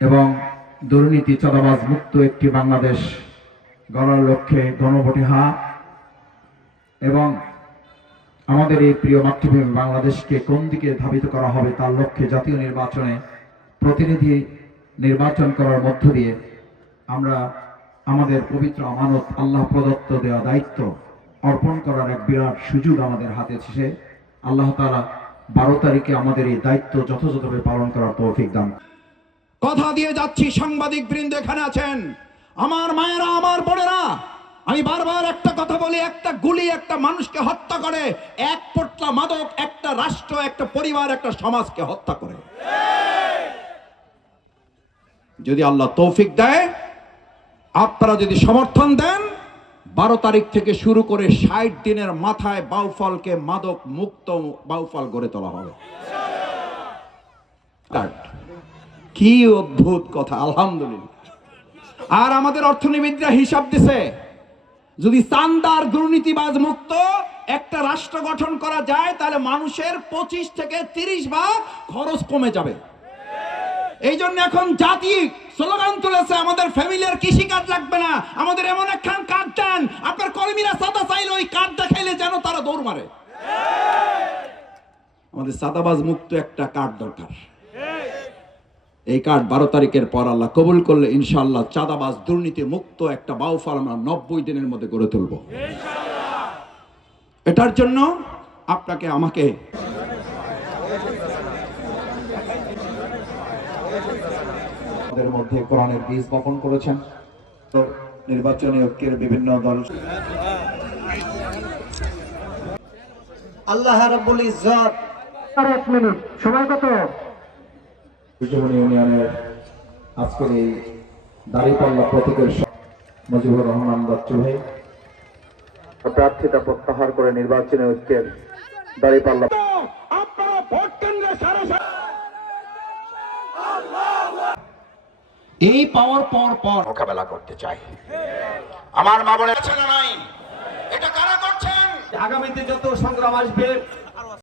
এবং দুর্নীতি চাঁদাবাজ মুক্ত একটি বাংলাদেশ গড়ার লক্ষ্যে গণভোটে হ্যাঁ এবং আমাদের এই প্রিয় মাতৃভূমি বাংলাদেশকে কোন দিকে ধাবিত করা হবে তার লক্ষ্যে জাতীয় নির্বাচনে প্রতিনিধি নির্বাচন করার মধ্য দিয়ে আমরা আমাদের পবিত্র আমানত আল্লাহ প্রদত্ত দেওয়া দায়িত্ব অর্পণ করার এক বিরাট সুযোগ আমাদের হাতে এসেছে। আল্লাহ তাআলা 12 তারিখে আমাদের এই দায়িত্ব যথাযথভাবে পালন করার তৌফিক দান। কথা দিয়ে যাচ্ছি, সাংবাদিক বৃন্দ এখানে আছেন, আমার মায়েরা, আমার বোনেরা, আমি বারবার একটা কথা বলি, একটা গুলি একটা মানুষকে হত্যা করে, এক পোটলা মাদক একটা রাষ্ট্র, একটা পরিবার, একটা সমাজকে হত্যা করে। যদি আল্লাহ তৌফিক দেয়, আপনারা যদি সমর্থন দেন, 12 তারিখ থেকে শুরু করে 60 দিনের মাথায় বাউফলকে মাদক মুক্ত বাউফল গড়ে তোলা হবে। কি অদ্ভুত কথা, আলহামদুলিল্লাহ। আর আমাদের অর্থনীতিবিদরা হিসাব দিছে, যদি চাঁদার দুর্নীতিবাজ মুক্ত একটা রাষ্ট্র গঠন করা যায়, তাহলে মানুষের 25 থেকে 30 ভাগ খরচ কমে যাবে। এই জন্য এখন জাতি স্লোগান তুলেছে, আমাদের ফ্যামিলির কৃষি কার্ড লাগবে না, আমাদের এমন একখান কার্ড দেন, আপনার কর্মীরা চাঁদা চাইলে ওই কার্ড দেখাইলে যেন তারা দৌড় মারে। আমাদের চাঁদাবাজ মুক্ত একটা কার্ড দরকার। এই কার্ড 12 তারিখের পর আল্লাহ কবুল করলে ইনশাআল্লাহ চাঁদাবাজ দুর্নীতি মুক্ত একটা বাউফল আমরা 90 দিনের মধ্যে গড়ে তুলব। এটার জন্য আপনাকে আমাকে আমাদের মধ্যে কোরআনের বীজ বপন করেছেন। তো নির্বাচনী ঐক্যের বিভিন্ন দল আল্লাহ রাব্বুল ইজ্জত। আর 1 মিনিট সময় কত? ইউনিয়নের আজকের এই দাঁড়িপাল্লা প্রতীকের মুজিবুর রহমান বাচ্চু ভাই প্রার্থিতা প্রত্যাহার করে নির্বাচনী ঐক্যের দাঁড়িপাল্লা আপনারা ভোট কেন্দ্রে এই পাওয়ার পর মোকাবেলা করতে চাই। আমার মা বোনের ছেলে নাই, এটা কারা করছেন? আগামীতে যত সংগ্রাম আসবে